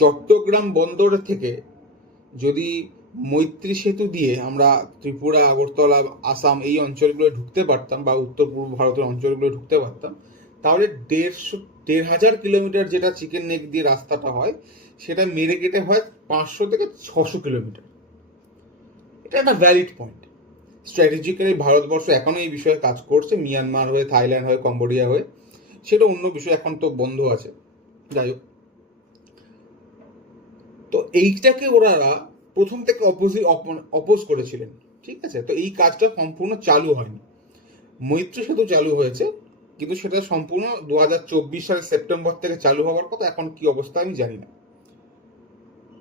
চট্টগ্রাম বন্দর থেকে যদি মৈত্রী সেতু দিয়ে আমরা ত্রিপুরা, আগরতলা, আসাম এই অঞ্চলগুলো ঢুকতে পারতাম, বা উত্তর পূর্ব ভারতের অঞ্চলগুলো ঢুকতে পারতাম, তাহলে 1,500 যেটা চিকেন নেক দিয়ে রাস্তাটা হয়, সেটা মেরে কেটে হয় 500 থেকে 600 কিলোমিটার। এটা একটা ভ্যালিড পয়েন্ট। স্ট্র্যাটেজিক্যালি ভারতবর্ষ এখনো এই বিষয়ে কাজ করছে, মিয়ানমার হয়ে, থাইল্যান্ড হয়ে, কম্বোডিয়া হয়ে, সেটা অন্য বিষয়, এখন তো বন্ধ আছে। যাই হোক, তো এইটাকে ওনারা প্রথম থেকে অপোজ করেছিলেন, ঠিক আছে। তো এই কাজটা সম্পূর্ণ চালু হয়নি। মৈত্রী সেতু চালু হয়েছে, কিন্তু সেটা সম্পূর্ণ 2024 সালের সেপ্টেম্বর থেকে চালু হওয়ার কথা। এখন কি অবস্থা আমি জানি না।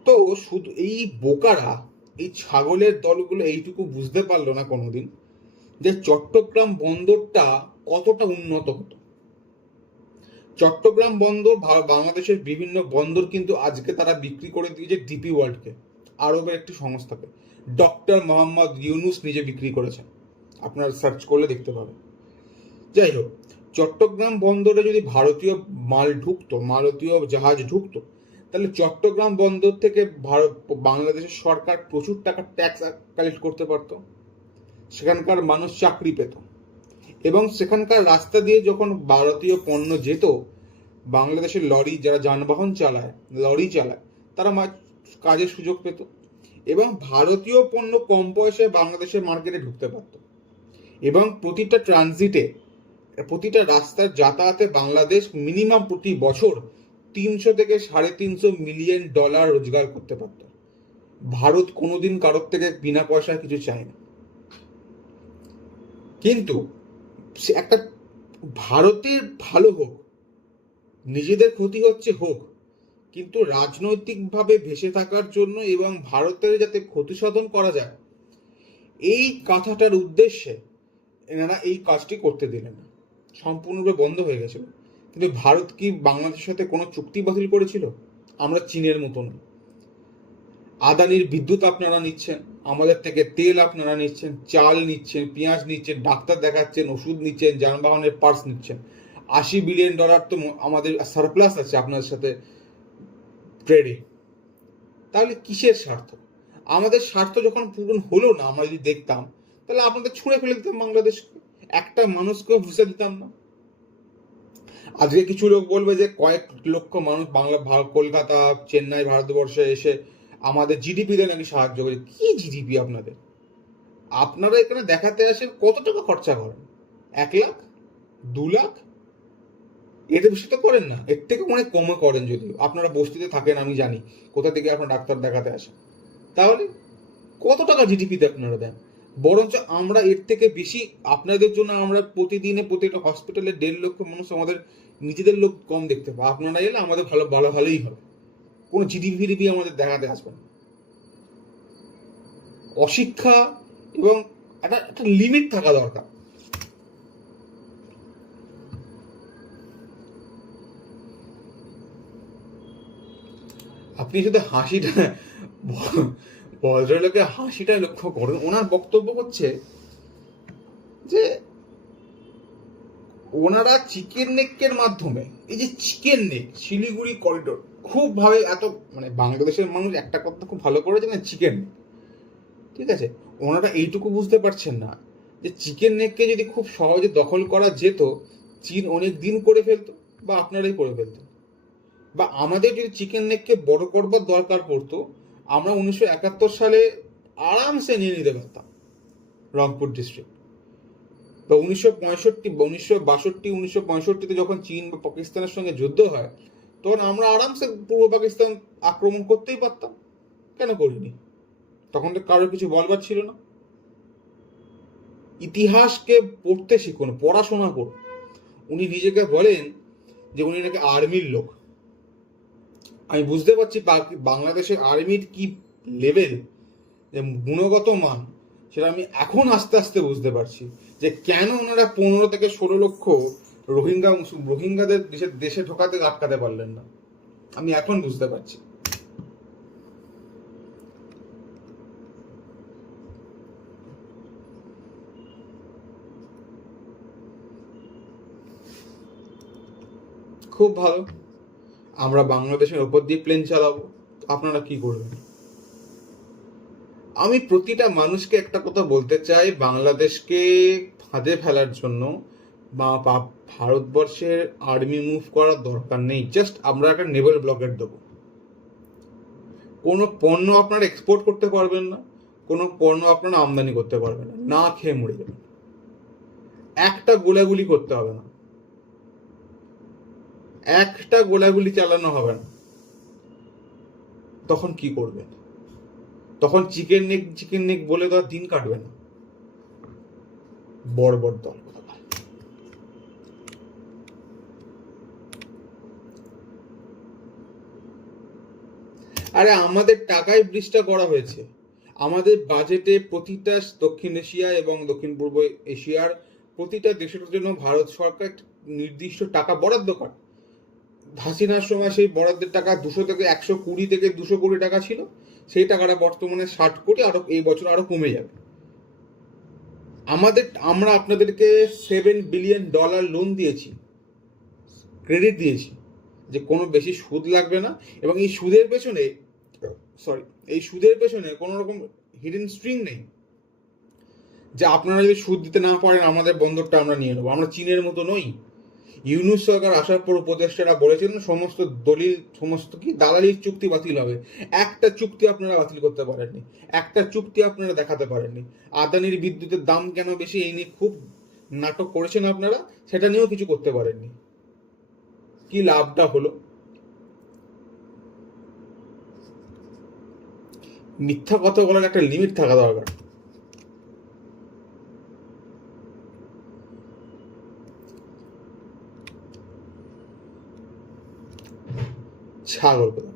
তো শুধু এই বোকারা, এই ছাগলের দলগুলো এইটুকু বুঝতে পারলো না কোনোদিন যে চট্টগ্রাম বন্দরটা কতটা উন্নত হতো। চট্টগ্রাম বন্দর বাংলাদেশের বিভিন্ন বন্দর কিন্তু আজকে তারা বিক্রি করে দিয়েছে ডিপি ওয়ার্ল্ডকে, আরবের একটি সংস্থাকে। ডক্টর মোহাম্মদ ইউনুস নিজে বিক্রি করেছেন, আপনারা সার্চ করলে দেখতে পাবেন। যাই হোক, চট্টগ্রাম বন্দরে যদি ভারতীয় মাল ঢুকতো, ভারতীয় জাহাজ ঢুকতো, তাহলে চট্টগ্রাম বন্দর থেকে বাংলাদেশের সরকার প্রচুর টাকা ট্যাক্স কালেক্ট করতে পারত, সেখানকার মানুষ চাকরি পেত, এবং সেখানকার রাস্তা দিয়ে যখন ভারতীয় পণ্য যেত, বাংলাদেশের লরি, যারা যানবাহন চালায়, লরি চালায়, তারা কাজের সুযোগ পেত, এবং ভারতীয় পণ্য কম পয়সায় বাংলাদেশের মার্কেটে ঢুকতে পারত। এবং প্রতিটা ট্রানজিটে, প্রতিটা রাস্তার যাতায়াতে বাংলাদেশ মিনিমাম প্রতি বছর 300 থেকে $350 মিলিয়ন রোজগার করতে পারত। ভারত কোনোদিন কারোর থেকে বিনা পয়সায় কিছু চায় না। কিন্তু একটা ভারতের ভালো হোক, নিজেদের ক্ষতি হচ্ছে হোক, কিন্তু রাজনৈতিকভাবে ভেসে থাকার জন্য এবং ভারতের যাতে ক্ষতি সাধন করা যায়, এই কথাটার উদ্দেশ্যে এনারা এই কাজটি করতে দিলেন না, সম্পূর্ণরূপে বন্ধ হয়ে গেছিল। কিন্তু ভারত কি বাংলাদেশের সাথে কোনো চুক্তি বাতিল করেছিল? আমরা চীনের মতন। আদানির বিদ্যুৎ আপনারা নিচ্ছেন, আমাদের থেকে তেল আপনারা নিচ্ছেন, চাল নিচ্ছেন, পেঁয়াজ নিচ্ছেন, ডাক্তার দেখাচ্ছেন, ওষুধ নিচ্ছেন, যানবাহনের পার্টস নিচ্ছেন। $80 বিলিয়ন তো আমাদের সারপ্লাস আছে আপনাদের সাথে ট্রেডে। তাহলে কিসের স্বার্থ? আমাদের স্বার্থ যখন পূরণ হলো না, আমরা যদি দেখতাম, তাহলে আপনাদের ছুঁড়ে ফেলে দিতাম বাংলাদেশকে, একটা মানুষকেও ভিসা দিতাম না। আজকে কিছু লোক বলবে যে কয়েক লক্ষ মানুষ কলকাতা, চেন্নাই, ভারতবর্ষে এসে আমাদের জিডিপিতে নাকি সাহায্য করে। কি জিডিপি আপনাদের? আপনারা এখানে দেখাতে আসেন কত টাকা খরচা করেন? 1 লাখ, 2 লাখ? এর বেশি তো করেন না, এর থেকে অনেক কমে করেন। যদিও আপনারা বস্তিতে থাকেন, আমি জানি কোথা থেকে আপনার ডাক্তার দেখাতে আসেন। তাহলে কত টাকা জিডিপিতে আপনারা দেন? বরঞ্চ আমরা এর থেকে বেশি আপনাদের জন্য আমরা প্রতিদিনে প্রতিটা হসপিটালে 1.5 লক্ষ মানুষ আমাদের নিজেদের লোক কম দেখতে পাই। আপনারা এলে আমাদের ভালোই হবে, কোনো জিডিপি আমাদের দেখাতে আসবেন। অশিক্ষা এবং একটা লিমিট থাকা দরকার। আপনি শুধু হাসিটা, ভদ্রলোকের হাসিটা লক্ষ্য করুন। ওনার বক্তব্য হচ্ছে যে ওনারা চিকেন নেকের মাধ্যমে, এই যে চিকেন নেক শিলিগুড়ি করিডোর খুব ভাবে, এত মানে বাংলাদেশের মানুষ একটা কথা খুব ভালো করে জানে, চিকেন নেক, ঠিক আছে। ওনারা এইটুকু বুঝতে পারছেন না যে চিকেন নেককে যদি খুব সহজে দখল করা যেত, চীন অনেক দিন করে ফেলতো, বা আপনারাই করে ফেলতেন। বা আমাদের যদি চিকেন নেককে বড় করবার দরকার পড়তো, আমরা 1971 সালে আরামসে নিয়ে নিতে পারতাম রংপুর ডিস্ট্রিক্ট। বা 1965 বা 1962, 1965-তে যখন চীন বা পাকিস্তানের সঙ্গে যুদ্ধ হয়, তখন আমরা আরামসে পূর্ব পাকিস্তান আক্রমণ করতেই পারতাম। কেন করিনি? তখন তো কারোর কিছু বলবার ছিল না। ইতিহাসকে পড়তে শিখুন, পড়াশোনা করুন। উনি নিজেকে বলেন যে উনি নাকি আর্মির লোক। আমি বুঝতে পারছি বাংলাদেশের আর্মির কি লেভেল, যে গুণগত মান, সেটা আমি এখন আস্তে আস্তে বুঝতে পারছি যে কেন ওনারা 15 থেকে 16 লক্ষ রোহিঙ্গাদের দেশে ঢোকাতে আটকাতে পারলেন না। আমি এখন বুঝতে পারছি। খুব ভালো। আমরা বাংলাদেশের ওপর দিয়ে প্লেন চালাবো, আপনারা কি করবেন? আমি প্রতিটা মানুষকে একটা কথা বলতে চাই, বাংলাদেশকে ফাঁদে ফেলার জন্য বা ভারতবর্ষের আর্মি মুভ করার দরকার নেই। জাস্ট আমরা একটা নেভাল ব্লকেট দেবো। কোনো পণ্য আপনারা এক্সপোর্ট করতে পারবেন না, কোনো পণ্য আপনারা আমদানি করতে পারবেন না, না খেয়ে মরে যাবেন। একটা গোলাগুলি করতে হবে না, একটা গোলাগুলি চালানো হবে না। তখন কি করবেন? তখন চিকেন নেক বলে তো আর দিন কাটবে না। বড় বড় দল। আরে আমাদের টাকায় ব্রিজটা করা হয়েছে। আমাদের বাজেটে প্রতিটা দক্ষিণ এশিয়া এবং দক্ষিণ পূর্ব এশিয়ার প্রতিটা দেশের জন্য ভারত সরকার নির্দিষ্ট টাকা বরাদ্দ করে। হাসিনার সময় সেই বরাদ্দের টাকা 200 থেকে 120 থেকে 200 কোটি টাকা ছিল, সেই টাকাটা বর্তমানে 60 কোটি, আরো এই বছর আরো কমে যাবে। আমরা আপনাদেরকে $7 বিলিয়ন লোন দিয়েছি, ক্রেডিট দিয়েছি, যে কোনো বেশি সুদ লাগবে না, এবং এই সুদের পেছনে কোনো রকম হিডেন স্ট্রিং নেই, যে আপনারা যদি সুদ দিতে না পারেন আমাদের বন্দরটা আমরা নিয়ে নেবো। আমরা চীনের মতো নই। ইউনূস সরকার আসার পর উপদেষ্টারা বলেছিলেন সমস্ত দালালির চুক্তি বাতিল হবে। একটা চুক্তি আপনারা বাতিল করতে পারেননি, একটা চুক্তি আপনারা দেখাতে পারেননি। আদানির বিদ্যুতের দাম কেন বেশি, এই নিয়ে খুব নাটক করেছেন আপনারা, সেটা নিয়েও কিছু করতে পারেননি। কি লাভটা হলো? মিথ্যা কথা বলার একটা লিমিট থাকা দরকার। ছাগল কথা।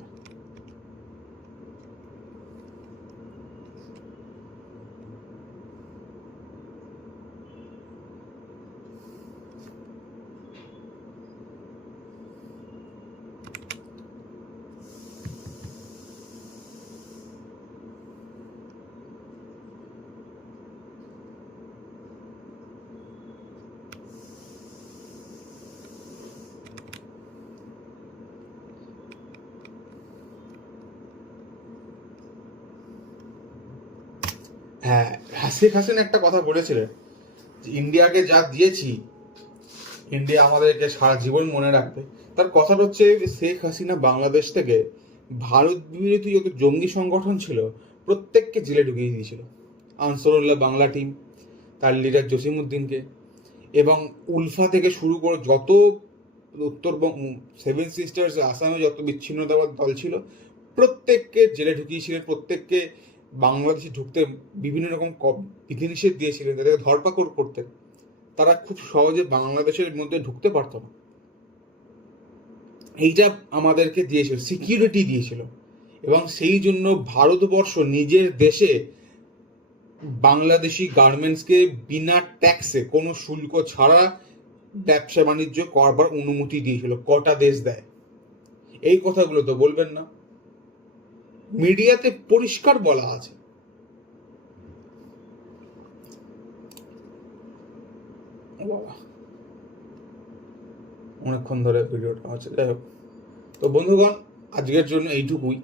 হ্যাঁ, শেখ হাসিনা একটা কথা বলেছিলেন যে ইন্ডিয়াকে যা দিয়েছি, ইন্ডিয়া আমাদেরকে সারা জীবন মনে রাখবে। তার কথাটা হচ্ছে শেখ হাসিনা বাংলাদেশ থেকে ভারত বিরোধী যত জঙ্গি সংগঠন ছিল প্রত্যেককে জেলে ঢুকিয়ে দিয়েছিল। আনসারুল্লাহ বাংলা টিম, তার লিডার জসিমউদ্দিনকে, এবং উলফা থেকে শুরু করে যত উত্তরবঙ্গ 7 সিস্টার্স আসামে যত বিচ্ছিন্নতাবাদ দল ছিল প্রত্যেককে জেলে ঢুকিয়েছিলেন। প্রত্যেককে বাংলাদেশে ঢুকতে বিভিন্ন রকম বিধিনিষেধ দিয়েছিলেন, তাদেরকে ধরপাকড় করতেন। তারা খুব সহজে বাংলাদেশের মধ্যে ঢুকতে পারত না। এইটা আমাদেরকে দিয়েছিল, সিকিউরিটি দিয়েছিল, এবং সেই জন্য ভারতবর্ষ নিজের দেশে বাংলাদেশি গার্মেন্টসকে বিনা ট্যাক্সে কোনো শুল্ক ছাড়া ব্যবসা বাণিজ্য করবার অনুমতি দিয়েছিল। কটা দেশ দেয়? এই কথাগুলো তো বলবেন না, মিডিয়াতে পরিষ্কার বলা আছে। বাবা, অনেকক্ষণ ধরে ভিডিওটা হচ্ছে। যাই হোক, তো বন্ধুগণ, আজকের জন্য এইটুকুই।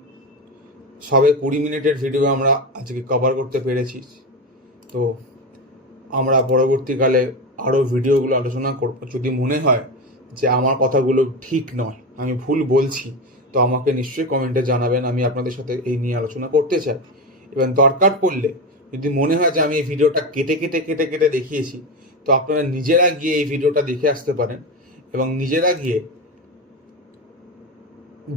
সবে 20 মিনিটের ভিডিও আমরা আজকে কভার করতে পেরেছি। তো আমরা পরবর্তীকালে আরও ভিডিওগুলো আলোচনা করব। যদি মনে হয় যে আমার কথাগুলো ঠিক নয়, আমি ভুল বলছি, তো আমাকে নিশ্চয়ই কমেন্টে জানাবেন। আমি আপনাদের সাথে এই নিয়ে আলোচনা করতে চাই। এবং দরকার পড়লে যদি মনে হয় যে আমি এই ভিডিওটা কেটে দেখিয়েছি, তো আপনারা নিজেরা গিয়ে এই ভিডিওটা দেখে আসতে পারেন এবং নিজেরা গিয়ে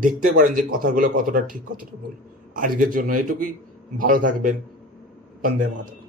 দেখতে পারেন যে কথাগুলো কতটা ঠিক কতটা ভুল। আজকের জন্য এটুকুই। ভালো থাকবেন। বন্দে মাতরম।